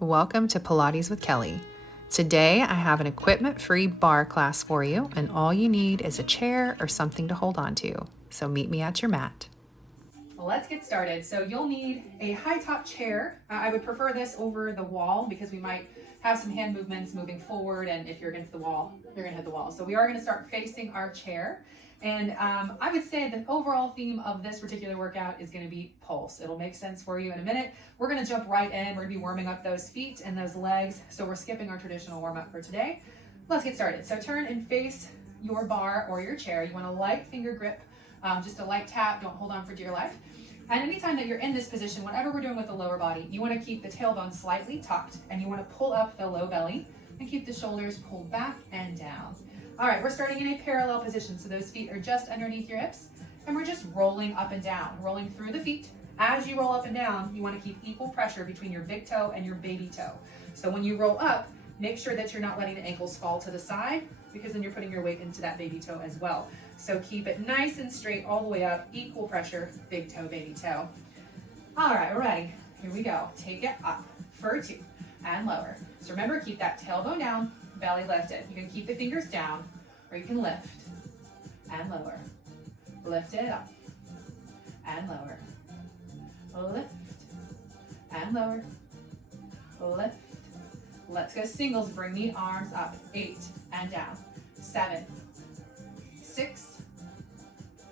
Welcome to Pilates with Kelly. Today I have an equipment-free barre class for you, and all you need is a chair or something to hold on to. So meet me at your mat. Let's get started. So you'll need a high top chair. I would prefer this over the wall because we might have some hand movements moving forward, and if you're against the wall, you're gonna hit the wall. So we are gonna start facing our chair. And I would say the overall theme of this particular workout is gonna be pulse. It'll make sense for you in a minute. We're gonna jump right in. We're gonna be warming up those feet and those legs. So we're skipping our traditional warm up for today. Let's get started. So turn and face your barre or your chair. You want a light finger grip, just a light tap, don't hold on for dear life. And anytime that you're in this position, whatever we're doing with the lower body, you want to keep the tailbone slightly tucked and you want to pull up the low belly and keep the shoulders pulled back and down. All right, we're starting in a parallel position. So those feet are just underneath your hips and we're just rolling up and down, rolling through the feet. As you roll up and down, you want to keep equal pressure between your big toe and your baby toe. So when you roll up, make sure that you're not letting the ankles fall to the side because then you're putting your weight into that baby toe as well. So keep it nice and straight all the way up, equal pressure, big toe, baby toe. All right, we're ready. Here we go. Take it up for 2 and lower. So remember, keep that tailbone down, belly lifted. You can keep the fingers down or you can lift and lower. Lift it up and lower. Lift and lower. Lift. Let's go singles. Bring the arms up. 8 and down. 7, 6,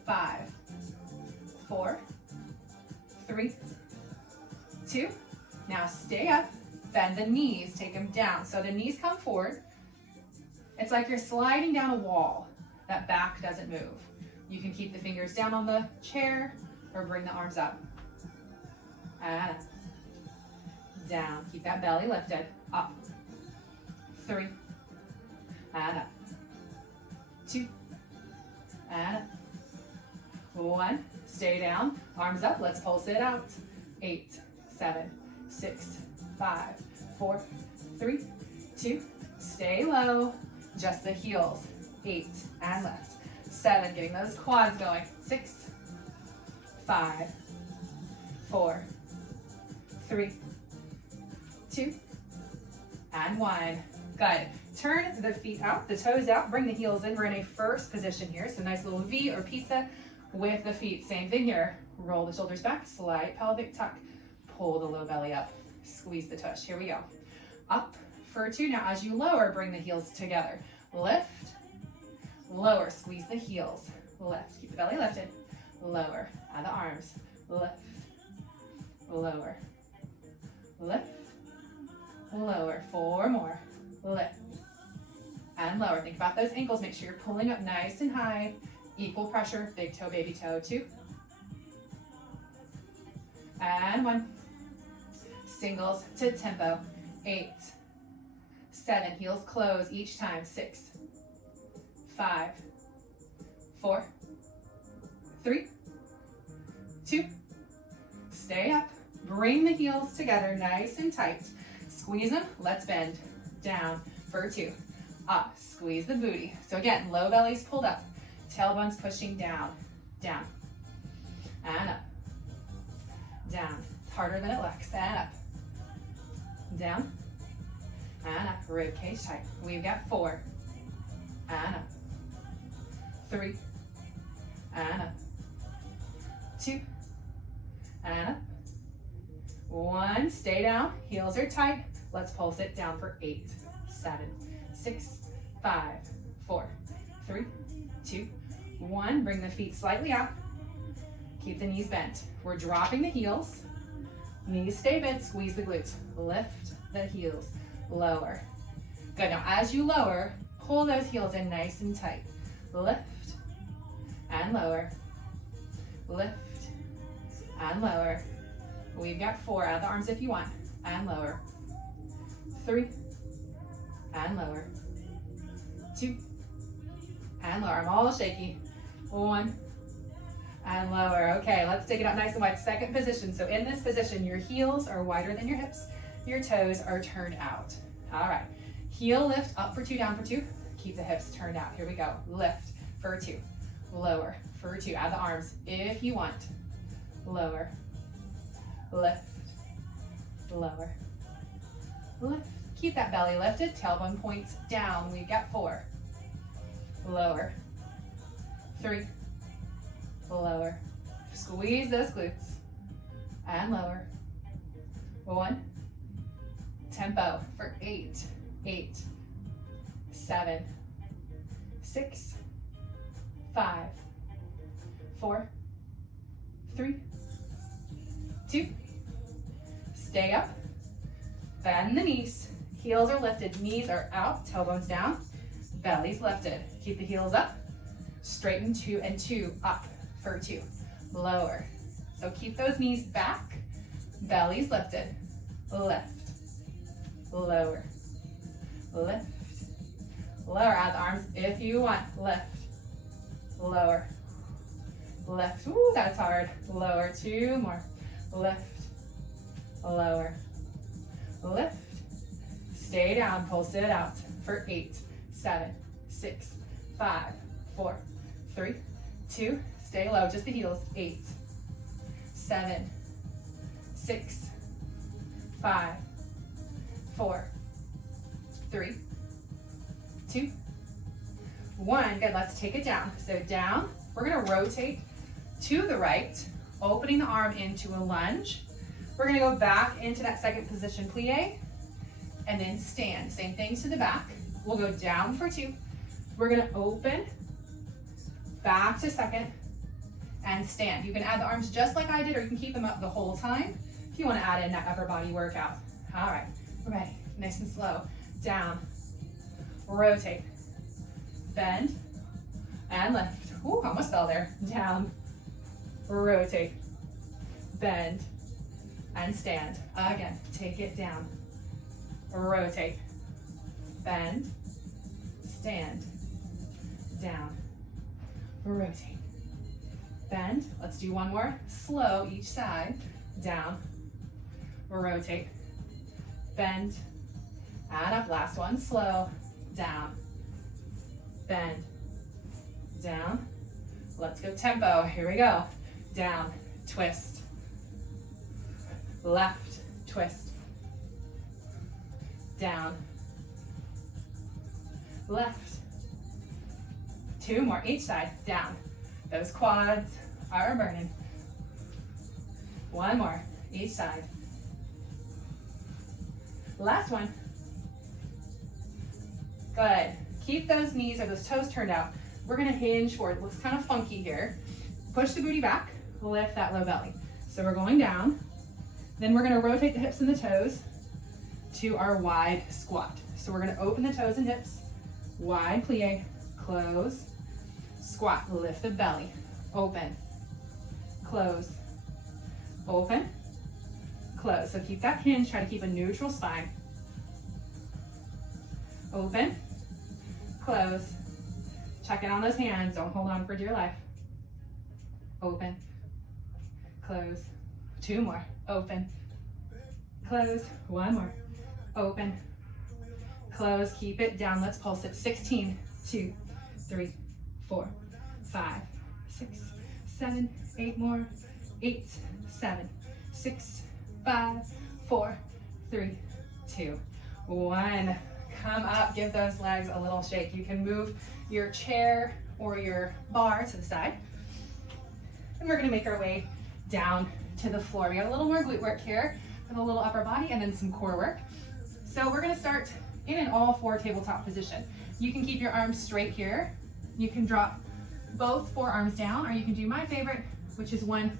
5, 4, 3, 2. Now stay up, bend the knees, take them down. So the knees come forward. It's like you're sliding down a wall. That back doesn't move. You can keep the fingers down on the chair or bring the arms up. And up. Down. Keep that belly lifted. Up. 3. And up. 2. And up. 1. Stay down. Arms up. Let's pulse it out. 8, 7, 6, 5, 4, 3, 2. Stay low. Just the heels. 8 and left. 7. Getting those quads going. 6, 5, 4, 3, 2, and 1. Good. Turn the feet out, the toes out, bring the heels in. We're in a first position here. So nice little V or pizza with the feet. Same thing here. Roll the shoulders back, slight pelvic tuck, pull the low belly up, squeeze the tush. Here we go. Up for 2. Now as you lower, bring the heels together. Lift, lower, squeeze the heels. Lift, keep the belly lifted. Lower, add the arms. Lift, lower, lift, lower. 4 more. Lift and lower. Think about those ankles. Make sure you're pulling up nice and high. Equal pressure, big toe, baby toe. 2 and 1. Singles to tempo. 8, 7. Heels close each time. 6, 5, 4, 3, 2. Stay up. Bring the heels together nice and tight. Squeeze them. Let's bend. Down for 2. Up. Squeeze the booty. So again, low belly's pulled up. Tailbone's pushing down. Down. And up. Down. It's harder than it looks. And up. Down. And up. Rib cage tight. We've got 4. And up. 3. And up. 2. And up. 1. Stay down. Heels are tight. Let's pulse it down for 8, 7, 6, 5, 4, 3, 2, 1. Bring the feet slightly out. Keep the knees bent. We're dropping the heels. Knees stay bent. Squeeze the glutes. Lift the heels. Lower. Good. Now as you lower, pull those heels in nice and tight. Lift and lower. Lift and lower. We've got 4. Add the arms if you want. And lower. 3 and lower. 2 and lower. I'm all shaky. 1 and lower. Okay, let's take it out nice and wide. Second position. So in this position, your heels are wider than your hips. Your toes are turned out. All right. Heel lift up for 2, down for 2. Keep the hips turned out. Here we go. Lift for 2. Lower for 2. Add the arms if you want. Lower. Lift. Lower. lift. Keep that belly lifted, tailbone points down. We've got 4. Lower. 3. Lower. Squeeze those glutes. And lower. 1. Tempo for 8. 8. 7. 6. 5. 4. 3. 2. Stay up. Bend the knees. Heels are lifted. Knees are out. Tailbones down. Belly's lifted. Keep the heels up. Straighten 2 and 2. Up for 2. Lower. So keep those knees back. Belly's lifted. Lift. Lower. Lift. Lower. Add the arms if you want. Lift. Lower. Lift. Ooh, that's hard. Lower. 2 more. Lift. Lower. Lift. Stay down. Pulse it out for 8, 7, 6, 5, 4, 3, 2. Stay low. Just the heels. 8, 7, 6, 5, 4, 3, 2, 1. Good. Let's take it down. So down. We're going to rotate to the right, opening the arm into a lunge. We're going to go back into that second position plie and then stand. Same thing to the back. We'll go down for 2. We're going to open back to second and stand. You can add the arms just like I did, or you can keep them up the whole time if you want to add in that upper body workout. All right, ready, nice and slow. Down, rotate, bend, and lift. Ooh, almost fell there. Down, rotate, bend, and stand. Again, take it down, rotate, bend, stand, down, rotate, bend. Let's do one more. Slow each side. Down, rotate, bend, and up. Last one. Slow. Down, bend, down. Let's go tempo. Here we go. Down, twist, left, twist, down, left. 2 more each side. Down. Those quads are burning. 1 more each side. Last one. Good. Keep those knees or those toes turned out. We're gonna hinge forward. It looks kind of funky here. Push the booty back, lift that low belly. So we're going down. Then we're gonna rotate the hips and the toes to our wide squat. So we're gonna open the toes and hips, wide plie, close, squat, lift the belly, open, close, open, close. So keep that hinge, try to keep a neutral spine. Open, close, check in on those hands, don't hold on for dear life. Open, close, 2 more, open, close, 1 more, open, close, keep it down, let's pulse it. 16, 2, 3, 4, 5, 6, 7, 8 more, 8, 7, 6, 5, 4, 3, 2, 1. Come up, give those legs a little shake. You can move your chair or your bar to the side. And we're gonna make our way down to the floor. We got a little more glute work here with a little upper body and then some core work. So we're gonna start in an all 4 tabletop position. You can keep your arms straight here. You can drop both forearms down, or you can do my favorite, which is 1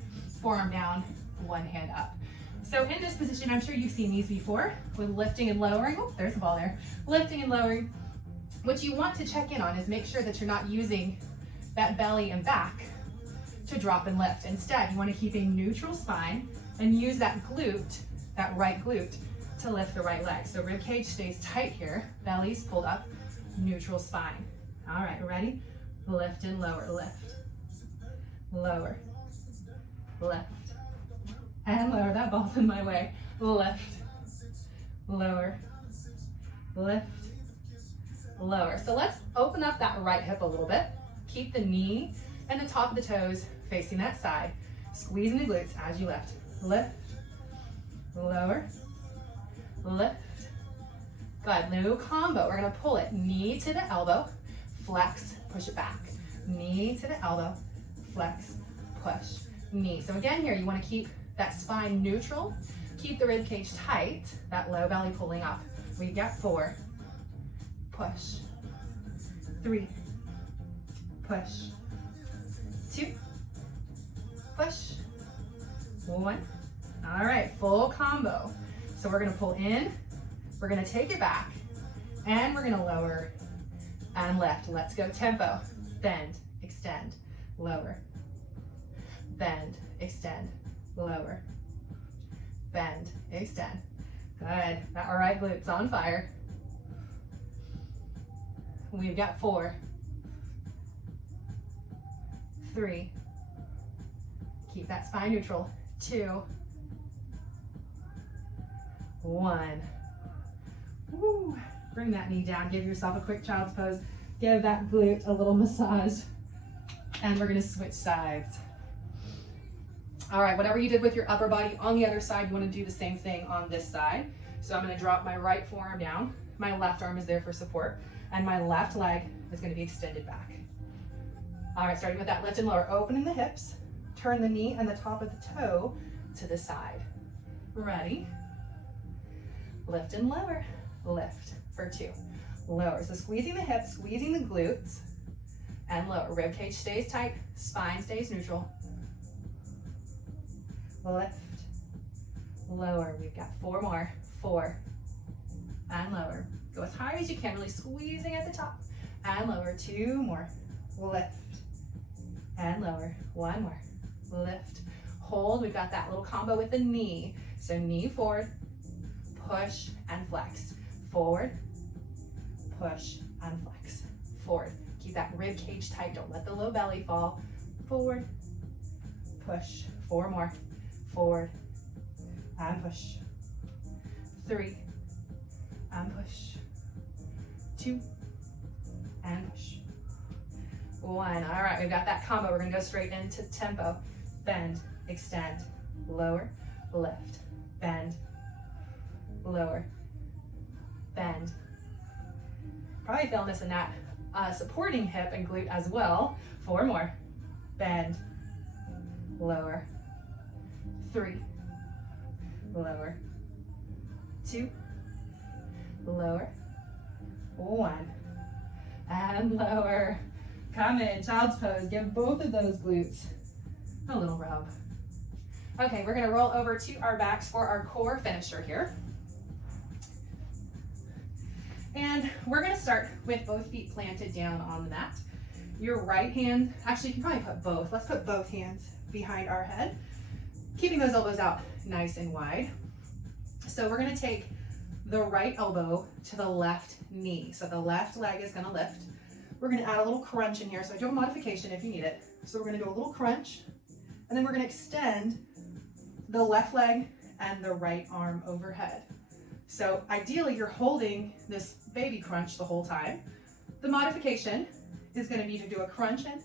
forearm down, 1 hand up. So in this position, I'm sure you've seen these before with lifting and lowering. Oh, there's a ball there. Lifting and lowering. What you want to check in on is make sure that you're not using that belly and back to drop and lift. Instead, you want to keep a neutral spine and use that glute, that right glute, to lift the right leg. So rib cage stays tight here, belly's pulled up, neutral spine. All right, ready? Lift and lower, lift, lower, lift, and lower. That ball's in my way. Lift, lower, lift, lower. So let's open up that right hip a little bit. Keep the knee and the top of the toes facing that side. Squeezing the glutes as you lift. Lift, lower, lift, Good, new combo. We're gonna pull it, knee to the elbow, flex, push it back. Knee to the elbow, flex, push, knee. So again here, you wanna keep that spine neutral, keep the rib cage tight, that low belly pulling up. We got 4, push, 3, push, 2, push, 1. All right, full combo. So we're gonna pull in, we're gonna take it back, and we're gonna lower and lift. Let's go tempo. Bend, extend, lower. Bend, extend, lower. Bend, extend. Good. All right, glutes on fire. We've got 4, 3. Keep that spine neutral. 2, 1. Woo. Bring that knee down. Give yourself a quick child's pose. Give that glute a little massage. And we're gonna switch sides. All right, whatever you did with your upper body on the other side, you wanna do the same thing on this side. So I'm gonna drop my right forearm down. My left arm is there for support. And my left leg is gonna be extended back. All right, starting with that lift and lower. Opening the hips. Turn the knee and the top of the toe to the side. Ready? Lift and lower. Lift for 2. Lower. So squeezing the hips, squeezing the glutes, and lower. Rib cage stays tight, spine stays neutral. Lift, lower. We've got 4 more. 4, and lower. Go as high as you can, really squeezing at the top, and lower. 2 more. Lift, and lower. 1 more. Lift, hold. We've got that little combo with the knee. So knee forward, push and flex. Forward, push and flex. Forward. Keep that rib cage tight. Don't let the low belly fall. Forward, push. 4 more. Forward and push. 3 and push. 2 and push. 1. All right, we've got that combo. We're gonna go straight into tempo. Bend, extend, lower, lift, bend, lower, bend. Probably feeling this in that supporting hip and glute as well. 4 more. Bend, lower, 3, lower, 2, lower, 1, and lower. Come in, child's pose. Give both of those glutes a little rub. Okay, we're gonna roll over to our backs for our core finisher here. And we're gonna start with both feet planted down on the mat. Your right hand, actually you can probably put both. Let's put both hands behind our head, keeping those elbows out nice and wide. So we're gonna take the right elbow to the left knee. So the left leg is gonna lift. We're gonna add a little crunch in here. So I do a modification if you need it. So we're gonna do a little crunch, and then we're gonna extend the left leg and the right arm overhead. So ideally you're holding this baby crunch the whole time. The modification is gonna be to do a crunch in,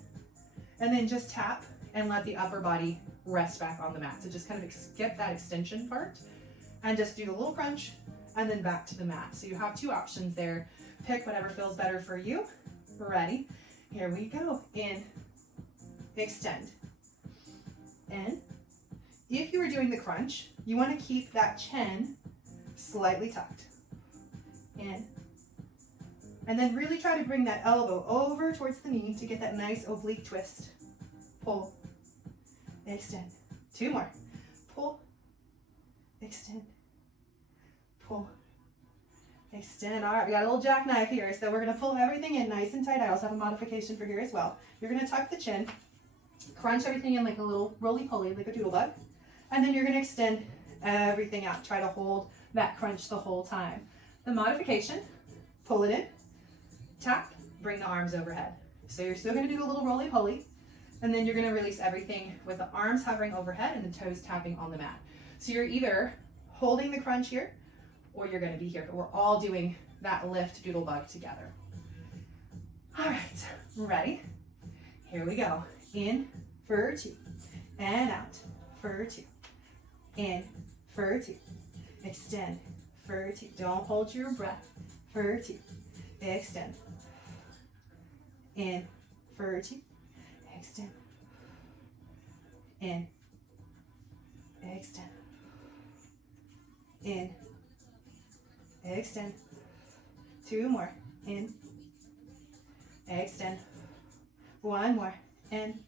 and then just tap and let the upper body rest back on the mat. So just kind of skip that extension part and just do the little crunch and then back to the mat. So you have 2 options there. Pick whatever feels better for you. Ready? Here we go. In, extend, in. If you were doing the crunch, you want to keep that chin slightly tucked. In. And then really try to bring that elbow over towards the knee to get that nice oblique twist. Pull, extend. 2 more. Pull, extend, pull, extend. All right, we got a little jackknife here, so we're gonna pull everything in nice and tight. I also have a modification for here as well. You're gonna tuck the chin, crunch everything in like a little roly-poly, like a doodle bug, and then you're gonna extend everything out. Try to hold that crunch the whole time. The modification, pull it in, tap, bring the arms overhead. So you're still gonna do a little roly-poly, and then you're gonna release everything with the arms hovering overhead and the toes tapping on the mat. So you're either holding the crunch here, or you're gonna be here, but we're all doing that lift doodle bug together. All right, ready? Here we go. In for 2, and out for 2. In for 2. Extend for 2. Don't hold your breath. For 2. Extend. In. For 2. Extend. In. Extend. In. Extend. 2 more. In. Extend. 1 more. In.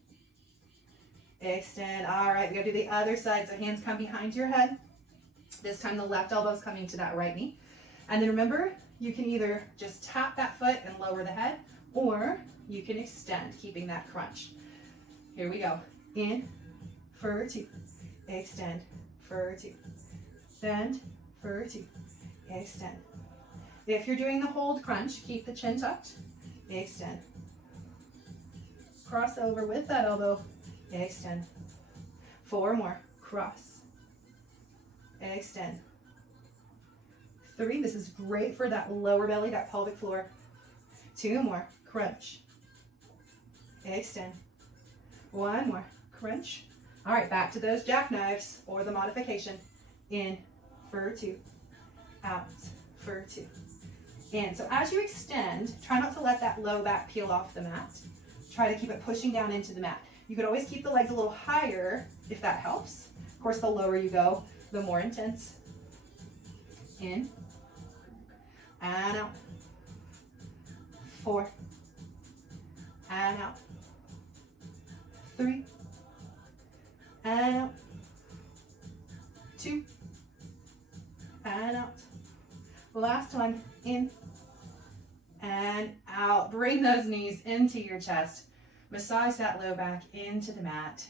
Extend. All right, we gotta do the other side. So hands come behind your head. This time the left elbow's coming to that right knee. And then remember, you can either just tap that foot and lower the head, or you can extend, keeping that crunch. Here we go. In, for 2. Extend, for 2. Bend, for 2. Extend. If you're doing the hold crunch, keep the chin tucked. Extend. Cross over with that elbow. Extend. 4 more. Cross. Extend. 3. This is great for that lower belly, that pelvic floor. 2 more. Crunch. Extend. 1 more. Crunch. All right, back to those jackknives or the modification. In, for 2. Out, for 2. In. So as you extend, try not to let that low back peel off the mat. Try to keep it pushing down into the mat. You could always keep the legs a little higher if that helps. Of course, the lower you go, the more intense. In, and out. 4, and out. 3, and out. 2, and out. Last one. In, and out. Bring those knees into your chest. Massage that low back into the mat.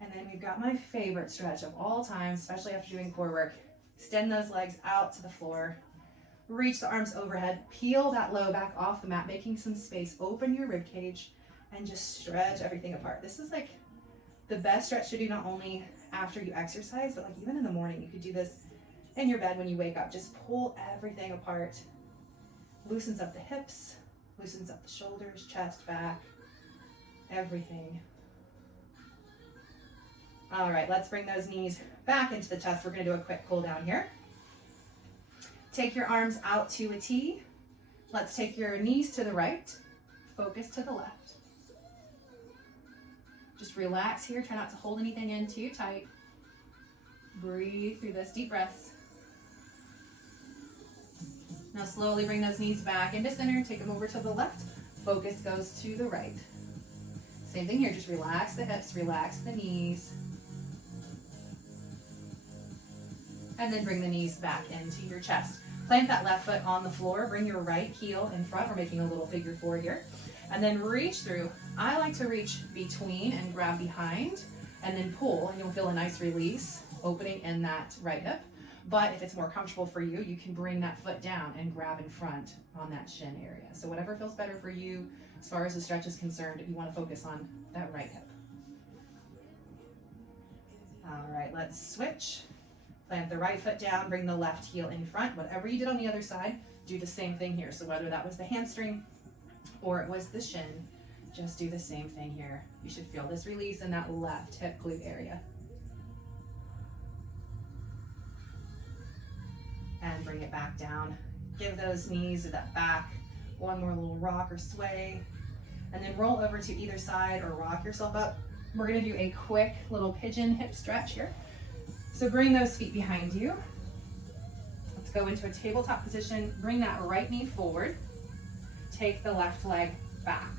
And then we've got my favorite stretch of all time, especially after doing core work. Extend those legs out to the floor. Reach the arms overhead. Peel that low back off the mat, making some space. Open your rib cage and just stretch everything apart. This is like the best stretch to do not only after you exercise, but like even in the morning. You could do this in your bed when you wake up. Just pull everything apart. Loosens up the hips, loosens up the shoulders, chest, back, everything. All right, let's bring those knees back into the chest. We're gonna do a quick cool down here. Take your arms out to a T. Let's take your knees to the right, focus to the left. Just relax here, try not to hold anything in too tight. Breathe through this, deep breaths. Now slowly bring those knees back into center, take them over to the left. Focus goes to the right. Same thing here, just relax the hips, relax the knees. And then bring the knees back into your chest. Plant that left foot on the floor, bring your right heel in front. We're making a little figure 4 here. And then reach through. I like to reach between and grab behind and then pull, and you'll feel a nice release opening in that right hip. But if it's more comfortable for you, you can bring that foot down and grab in front on that shin area. So whatever feels better for you as far as the stretch is concerned, if you want to focus on that right hip. All right, let's switch. Plant the right foot down, bring the left heel in front. Whatever you did on the other side, do the same thing here. So whether that was the hamstring or it was the shin, just do the same thing here. You should feel this release in that left hip glute area. And bring it back down. Give those knees or that back one more little rock or sway. And then roll over to either side or rock yourself up. We're gonna do a quick little pigeon hip stretch here. So bring those feet behind you. Let's go into a tabletop position. Bring that right knee forward. Take the left leg back.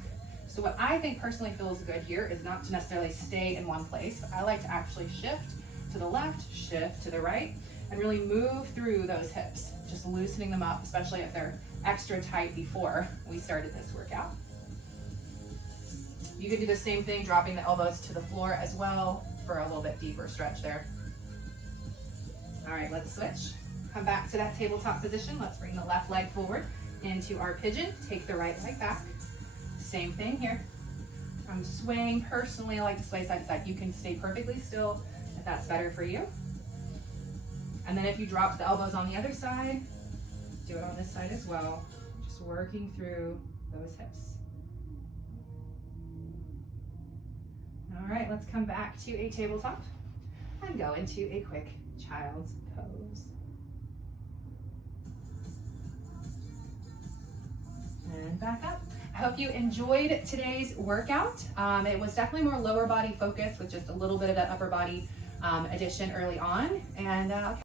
So what I think personally feels good here is not to necessarily stay in one place, but I like to actually shift to the left, shift to the right, and really move through those hips, just loosening them up, especially if they're extra tight before we started this workout. You can do the same thing, dropping the elbows to the floor as well for a little bit deeper stretch there. All right, let's switch. Come back to that tabletop position. Let's bring the left leg forward into our pigeon. Take the right leg back. Same thing here. I'm swaying. Personally, I like to sway side to side. You can stay perfectly still if that's better for you. And then if you drop the elbows on the other side, do it on this side as well. Just working through those hips. All right, let's come back to a tabletop and go into a quick child's pose. and back up. I hope you enjoyed today's workout. It was definitely more lower body focused with just a little bit of that upper body addition early on. And